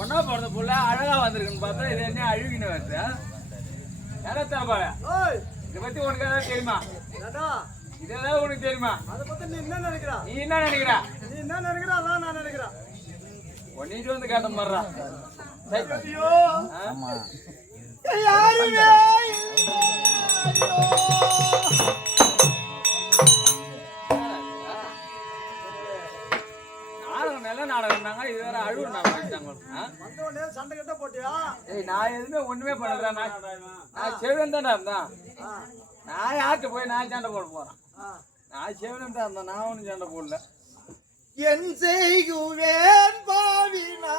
பொண்ணா பிறந்த புள்ள அழகா வந்திருக்குன்னு பார்த்தா இது என்ன அழுகின்னு வருது யாரா பாரு இதை பத்தி உனக்கு ஏதாவது தெரியுமா இது ஏதாவது உனக்கு தெரியுமா அதை பத்தி நீ என்ன நினைக்கிறா நீ என்ன நினைக்கிறா அதான் நான் நினைக்கிறேன் ஒன்னிட்டு வந்து கேட்ட மாதிரிடா யாருமே நாடகம் நல்ல நாடகம்னாங்க இது வேற அழுவுனாங்க சண்டை கிட்ட போட்டியா நான் எதுவுமே ஒண்ணுமே பண்ணல நான் செவன் தானே இருந்தேன் நான் யார்கிட்ட போய் நான் சண்டை போட போறேன் நான் செவன் தான் இருந்தேன் நான் ஒன்னும் சண்டை போடல என் செய்குவேன் பாவினா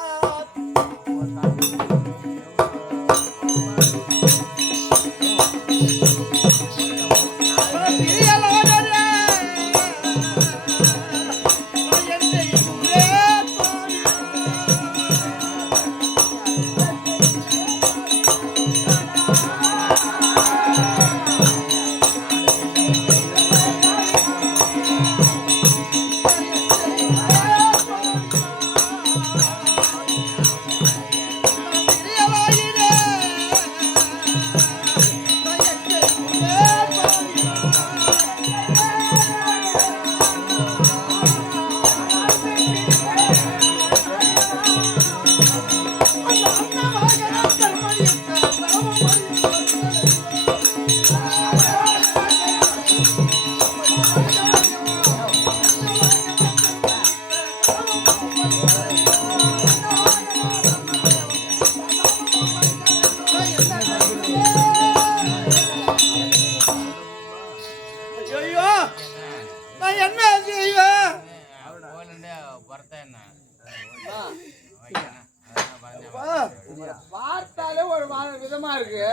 பார்த்தாலே ஒரு விதமா இருக்கு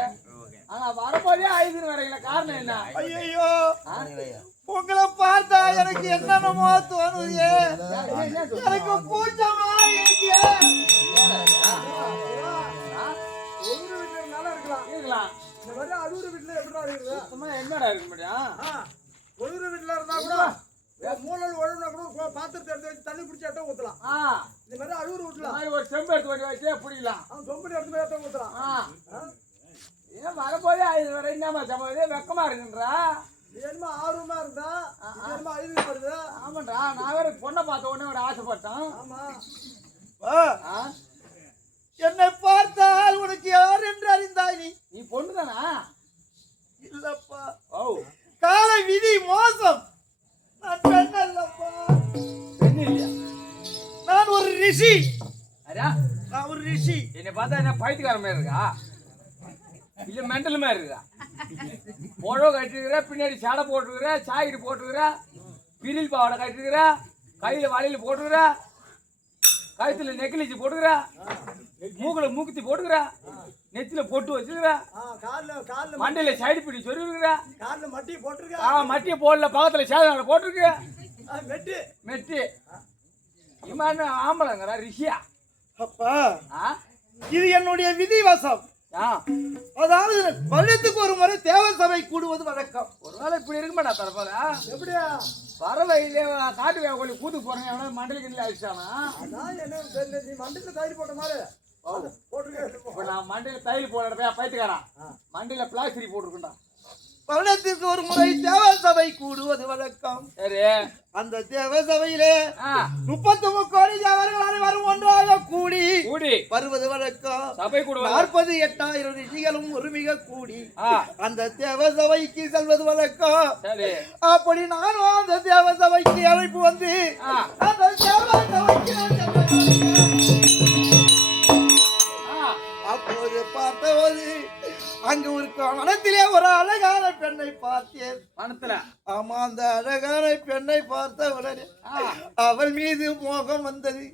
ஆனா வரும்போதே ஐதுன்னு வரையில காரணம் என்ன ஐயோ உங்களை பார்த்தா எனக்கு என்னென்னமோ தோணுது எனக்கு கூச்சமா இருக்கு இருக்கலாம் இந்த மாதிரி அழுகுற வீட்டுல எப்படிடா இருக்குது என்னடா இருக்க முடியும் ஒழுகுற வீட்டுல இருந்தா கூட மூணல் ஒழுங்குனா கூட பாத்திரத்தை எடுத்து வச்சு தண்ணி பிடிச்சாட்டம் ஊத்தலாம் இந்த மாதிரி அழுகுற வீட்டுல ஒரு செம்பு எடுத்து வச்சு வச்சே பிடிக்கலாம் அவன் சொம்படி எடுத்து போய் ஊத்தலாம் ஏன் வரப்போதே ஐது வரை என்னமா சம்பவம் வெக்கமா இருக்குன்றா என்னமா ஆர்வமா இருந்தா என்னமா அழுகு வருது ஆமாண்டா நான் வேற பொண்ணை பார்த்த உடனே ஒரு ஆசைப்பட்டேன் ஆமா என்னை பார்த்தால் உனக்கு யார் என்று அறிந்தாய் நீ பொண்ணு தானா இல்லப்பா ஓ காலை விதி மோசம் நான் பெண் அல்லப்பா பெண் இல்லையா நான் ஒரு ரிஷி நான் ஒரு ரிஷி என்னை பார்த்தா என்ன பைத்தியக்கார மாதிரி இருக்கா இல்ல மெண்டல் மாதிரி இருக்கா புடவை கட்டிருக்கிற பின்னாடி சடை போட்டுருக்கிற சாயிட்டு போட்டுருக்கிற பிரில் பாவடை கட்டிருக்கிற கையில வலையில போட்டுருக்கிற கழுத்துல நெக்லஸ் போட்டுக்கிற மூக்குல மூக்குத்தி போட்டுக்கிற நெத்தில பொட்டு வச்சுக்கிற மண்டையில சைடு பிடி சொல்லிருக்கிற மட்டிய போடல பக்கத்துல சேதனால போட்டிருக்கு மெட்டி இம்மான்னு ஆம்பளைங்கடா ரிஷியா அப்பா இது என்னுடைய விதிவசம் அதாவது வருடத்துக்கு ஒரு முறை தேவ சபை கூடுவது வழக்கம் ஒருவேளை இப்படி இருக்க மாட்டா தரப்பால எப்படியா வர வயலே காட்டு வேலை கூத்து போறேன் எவனா மண்டல கிண்டல அடிச்சானா நீ மண்டல தயிர் போட்ட மாதிரி இப்ப நான் மண்டையில தையல் போடுறப்ப பைத்துக்காரன் மண்டையில பிளாஸ்டிக் போட்டுருக்கா வருடத்திற்கு ஒரு முறை தேவ சபை கூடுவது வழக்கம் சரி அந்த தேவ சபையிலே 33 கோடி தேவர்கள் அனைவரும் ஒன்றாக கூடி வருவது வழக்கம் சபை கூட 48,000 ரிஷிகளும் ஒருமிக கூடி அந்த தேவ சபைக்கு செல்வது வழக்கம் அப்படி நானும் அந்த தேவ சபைக்கு அழைப்பு வந்து அந்த தேவ சபைக்கு அப்போது பார்த்தபோது அங்கு ஒரு மனத்திலே ஒரு அழகான பெண்ணை பார்த்தேன் மனத்துல ஆமா அந்த அழகான பெண்ணை பார்த்த உடனே அவள் மீது மோகம் வந்தது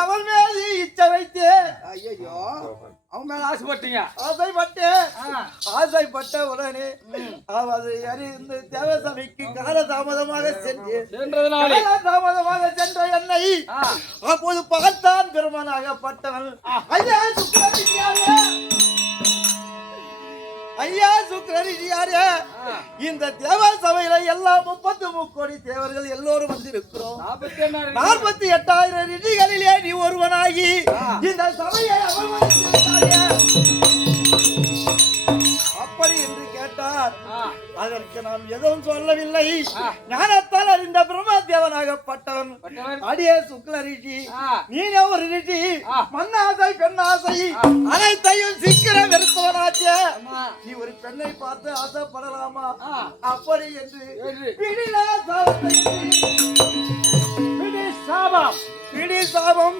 அவள் மீது இச்சை வைத்தேன் ஐயோ அவன் மேல ஆசைப்பட்டீங்க ஆசைப்பட்ட உடனே அவள் அறிந்து தேவசபைக்கு காலதாமதமாக தாமதமாக சென்ற என்னை அப்போது பார்த்தான் பெருமானாகப்பட்டவன் ஐயா ஐயா சுக்கரரிஷியாரே, இந்த தேவ சபையில எல்லாம் 33 கோடி தேவர்கள் எல்லோரும் வந்திருக்கிறோம். 48,000 ரிஷிகளிலே நீ ஒருவனாகி இந்த சபையை அவமதித்தாயே. அப்படி என்று கேட்டார். அதற்கு நாம் எதுவும் சொல்லவில்லை. ஞானத்தால் அறிந்த பிரம்மதேவனாகப்பட்டவன் அடியே சுக்ல ரிஷி, நீனே ஒரு ரிஷி, மண்ணாசை பெண்ணாசை அனைத்தையும் சீக்கிரம் வெறுத்தவனாச்சே. நீ ஒரு பெண்ணை பார்த்து ஆசைப்படலாமா? அப்படி என்று பிடி சாபம்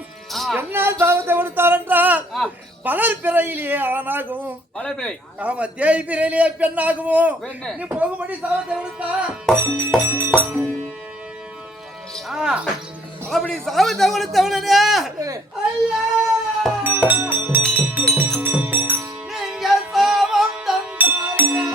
என்ன சாபத்தை கொடுத்தார் என்றால், பலர் பிறையிலேயே ஆணாகவும் ஆமா தேய் பிறையிலேயே பெண்ணாகவும் நீ போகும்படி சாபத்தை கொடுத்தார். அப்படி சாபத்தை கொடுத்தவனே ஐயா நீங்க சாபம் தந்தாரியா.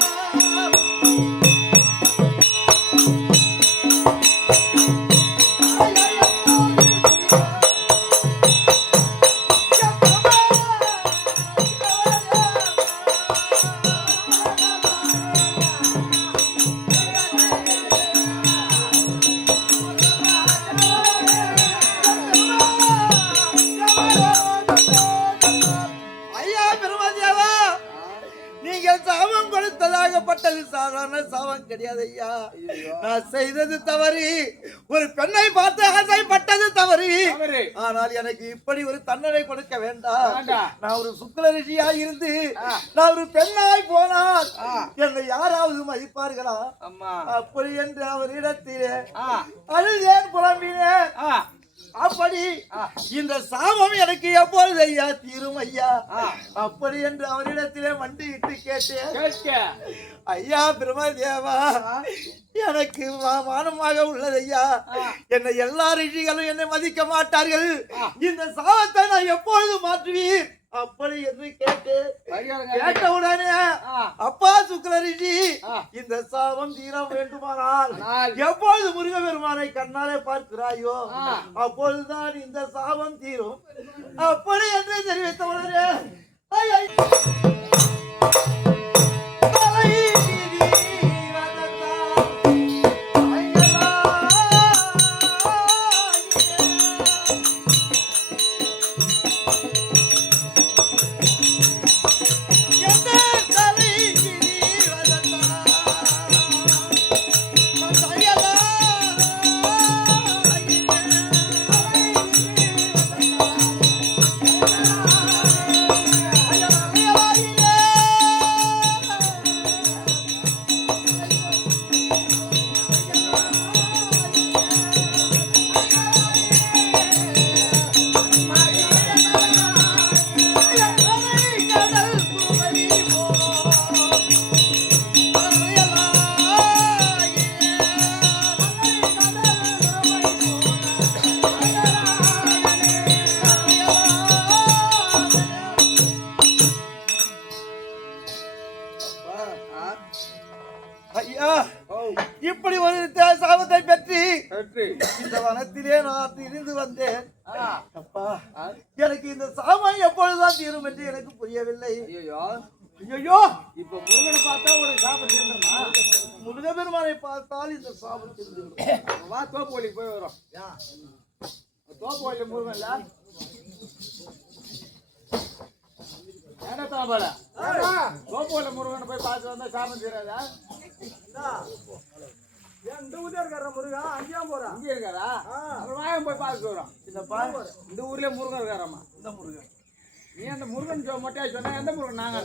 சாதாரண சாபம் கிடையாது ஐயா. நான் செய்தது தவறு, ஒரு பெண்ணை பார்த்து ஆசைப்பட்டது தவறு. ஆனால் எனக்கு இப்படி ஒரு தண்டனை கொடுக்க வேண்டாம். நான் ஒரு சுக்ல ரிஷியா இருந்து நான் ஒரு பெண்ணாய் போனால் என்னை யாராவது மதிப்பார்களா? அப்படி என்று அவரிடத்திலே அழுதேன், புலம்பினேன். அப்படி இந்த சாபம் எனக்கு எப்பொழுது ஐயா தீரும் ஐயா? அப்படி என்று அவரிடத்திலே மண்டியிட்டு கேட்டேன். ஐயா பிரம்மதேவா, எனக்கு மானமாக உள்ளது ஐயா. என்னை எல்லா ரிஷிகளும் என்னை மதிக்க மாட்டார்கள். இந்த சாபத்தை நான் எப்பொழுது மாற்றுவீர்? அப்படி என்று கேட்டவுடனே அப்பா சுக்ல ரிஷி, இந்த சாபம் தீர வேண்டுமானால் எப்பொழுது முருகபெருமானை கண்ணாலே பார்க்கிறாயோ அப்பொழுதுதான் இந்த சாபம் தீரும். அப்படி என்று தெரிவித்தவுடனே இப்படி ஒரு சாபத்தை பெற்று இந்த வனத்திலே நான் திரிந்து வந்தேன். அப்பா, எனக்கு இந்த சாபம் எப்பொழுதுதான் தீரும் என்று எனக்கு புரியவில்லை. ஐயோ, இப்ப முருகனை பார்த்தா ஒரு சாபம் தீர்ந்துமா? முருகபெருமானை பார்த்தால் இந்த சாபம் தீர்ந்துடும். வா, தோப்போலி போய் வரும். தோப்போலி முருகன்ல தோப்போல முருகனை போய் பார்த்து வந்தா சாபம் தீராதா? இந்த ஊர்ல இருக்காரா முருகா? அங்கேயும் போறா? அங்கே இருக்காரா? அப்புறம் வாயம் போய் பார்த்துட்டு வரோம். இந்த ஊர்லயே முருகன் இருக்காராமா? இந்த முருகன். நீ அந்த முருகன் மொட்டையா சொன்னா எந்த முருகன்? நாங்க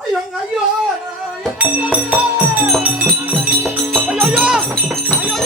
ஐயோ ஐயோ ஐயோ ஐயோ ஐயோ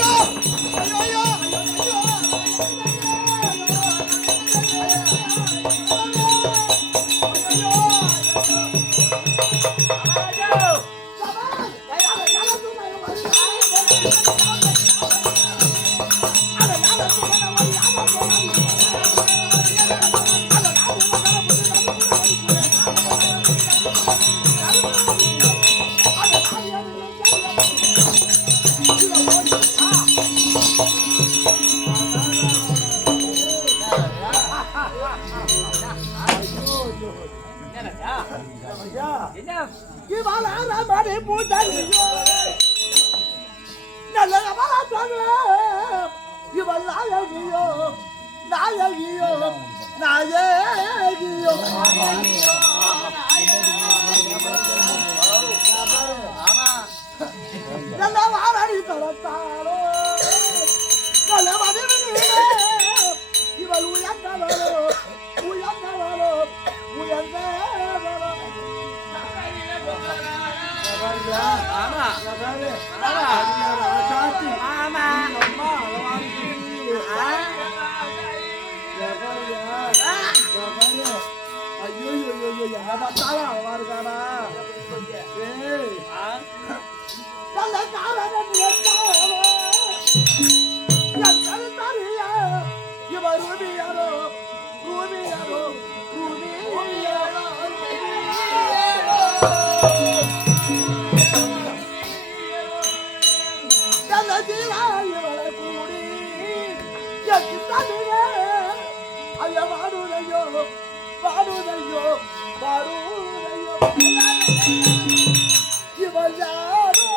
இவளார மணி பூஜையோ நல்ல இவள் நாயகியோ நாயகியோ நாயகியோ நல்ல வாழி தரத்தாரோ நல்ல வடிவிலே இவள் உயர்ந்தவளோ உயர்ந்தவளோ உயர்ந்தவளோ ஆமா ஆமா ஐயோ என்ன பார்த்தாலும் அழகா இருக்காடா இவர் ரூபியாரோ ரூபியாரோ ரூபியாரோ கூடி ஐயா பாடுதையோ பாடுதையோ பாடுதையோ இவள் யாரோ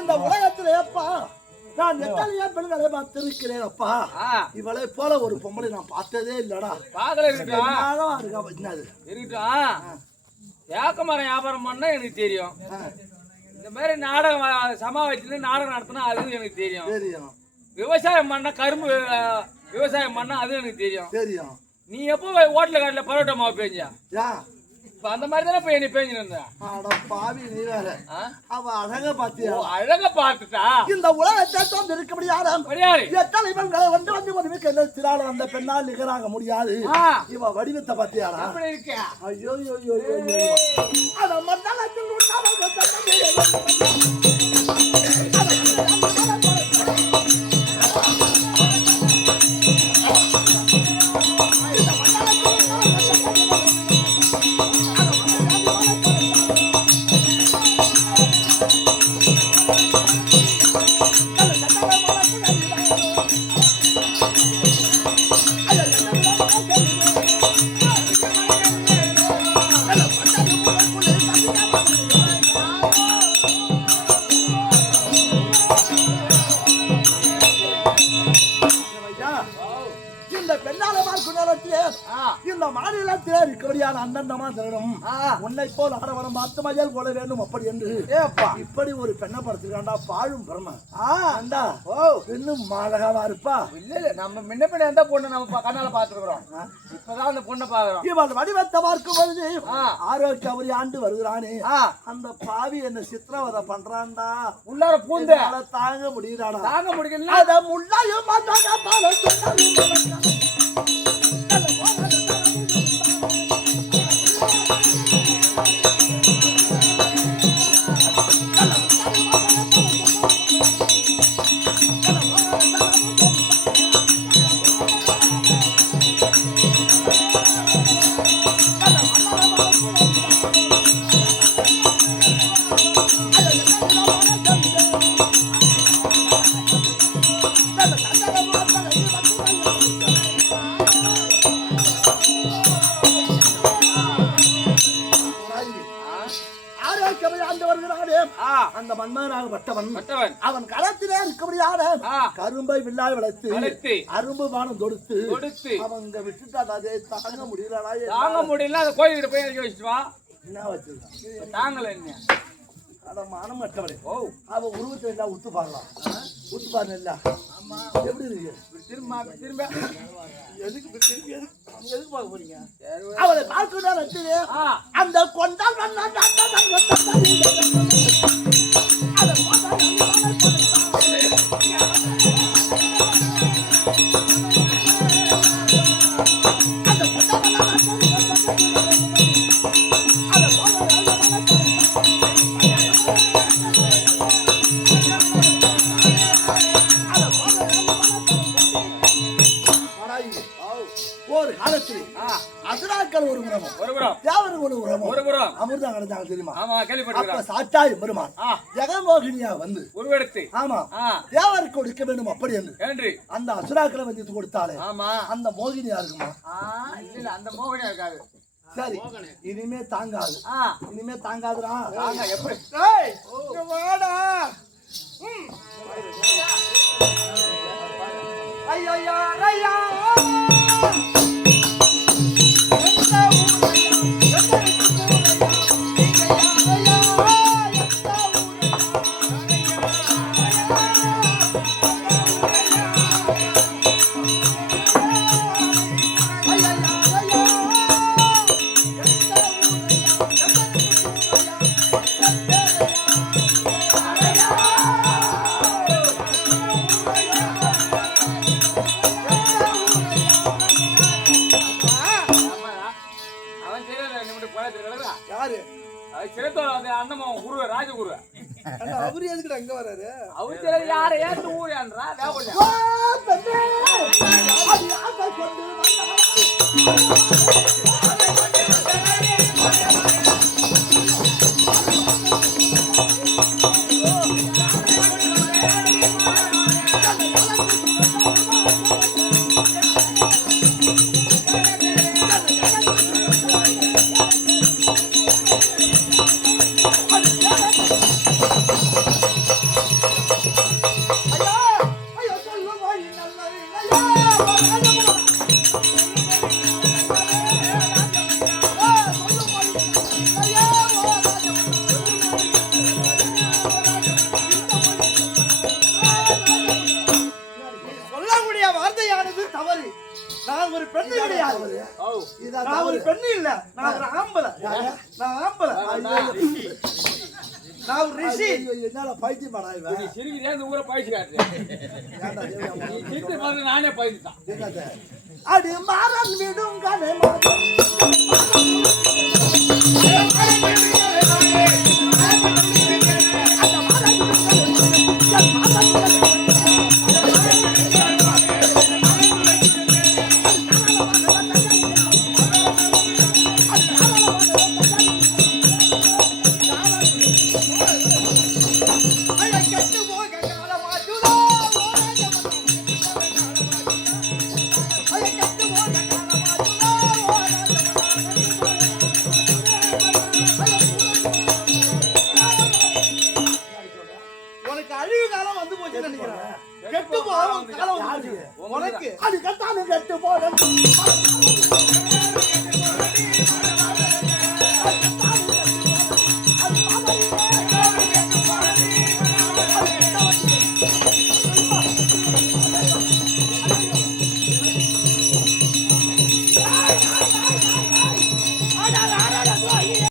இந்த உலகத்துல எப்பா நான் எத்தனையோ பெண்களை பார்த்திருக்கிறேன் அப்பா இவளை போல ஒரு பொம்பளை நான் பார்த்ததே இல்லடா இருக்கட்டும் ஏக்கமரம் வியாபாரம் பண்ணா எனக்கு தெரியும் இந்த மாதிரி நாடகம் சமாவேசத்துல நாடகம் நடத்தினா அதுவும் எனக்கு தெரியும் விவசாயம் பண்ணா கரும்பு விவசாயம் பண்ணா அதுவும் எனக்கு தெரியும் நீ எப்போ ஹோட்டல் காட்டில பரோட்டா மாவு பேஞ்சா இப்ப அந்த மாதிரி தானே போய் நீ பேஞ்சிட்டு இருந்த பாவி நீ வேற அவ அழக பாத்தியா அழக பார்த்துட்டா இந்த உலகத்தை தோன்று இருக்கபடி யாரும் எத்தனை பெண்களை வந்து வந்து ஒரு மிக்க திராள அந்த பெண்ணால் நிகராக முடியாது இவ வடிவத்தை பாத்தியாரா ஐயோ ஐயோ ஐயோ அத மண்டலத்தில் இந்த மாநிலத்திலே இருக்கபடியான அண்ணந்தமா தரணும் உன்னை போல் ஆடவரம் பார்த்து மஜல் போல வேண்டும் அப்படி என்று இப்படி ஒரு பெண்ணை படுத்திருக்காண்டா பாழும் பிரம இன்னும் அழகாவா இருப்பா இல்ல நம்ம முன்ன பின்ன எந்த பொண்ணு நம்ம கண்ணால பாத்துருக்கோம் இப்பதான் அந்த பொண்ணை பாக்குறோம் இவள் வடிவத்தை பார்க்கும் பொழுது ஆரோக்கிய அவரி ஆண்டு வருகிறானே அந்த பாவி என்ன சித்திரவதை பண்றான்டா உள்ளார பூந்து தாங்க முடியுதாடா தாங்க முடியல அத முள்ளாயும் அந்த மன்மதனாக பட்டவன் அவன் களத்திலே இருக்கபடியான கரும்பை வில்லாய் வளர்த்து அரும்பு பானம் தொடுத்து அவங்க விட்டுட்டா தாங்க முடியலடா தாங்க முடியல அந்த கோயில்கிட்ட போய் இறக்கி வச்சுட்டு வா என்ன வச்சிருக்கான் தாங்கல என்ன அட மானம் மற்றவரே அவ உருவத்தை எல்லாம் உத்து பாக்கலாம் உத்து பாருங்க இல்ல எப்படி இருக்கு திரும்ப திரும்ப எதுக்கு திருப்பி எதுக்கு பார்க்க போறீங்க அவளை பார்க்கதான் வச்சது அந்த கொண்டால் ஒரு காலத்தில் அசுராக்கள் ஒரு புறம் தேவர்கள் ஒரு புறம் அமிர்தம் கிடைச்சாங்க தெரியுமா? ஆமா, கேள்விப்பட்டிருக்கிறேன். சாட்டாய் பெருமான் ஜெகமோகினியா வந்து உருவெடுத்து ஆமா தேவருக்கு கொடுக்க வேண்டும் அப்படி என்று அந்த அசுராக்களை வந்து கொடுத்தாலே ஆமா அந்த மோகினியா இருக்குமா? இல்ல அந்த மோகினியா இருக்காது. சரி இனிமே தாங்காது இனிமே தாங்காதுடா. எப்படி வாடா ஐயா ஐயா ராஜகுரு அவரு எதுக்கு அங்க வராரு? அவரு யார ஏன் ஊரேன்றா நானே பயிற்சிதான் அது மாறன் விடும் கதை கெட்டு போகும் உனக்கு அது கட்டாலும் கெட்டு போடும்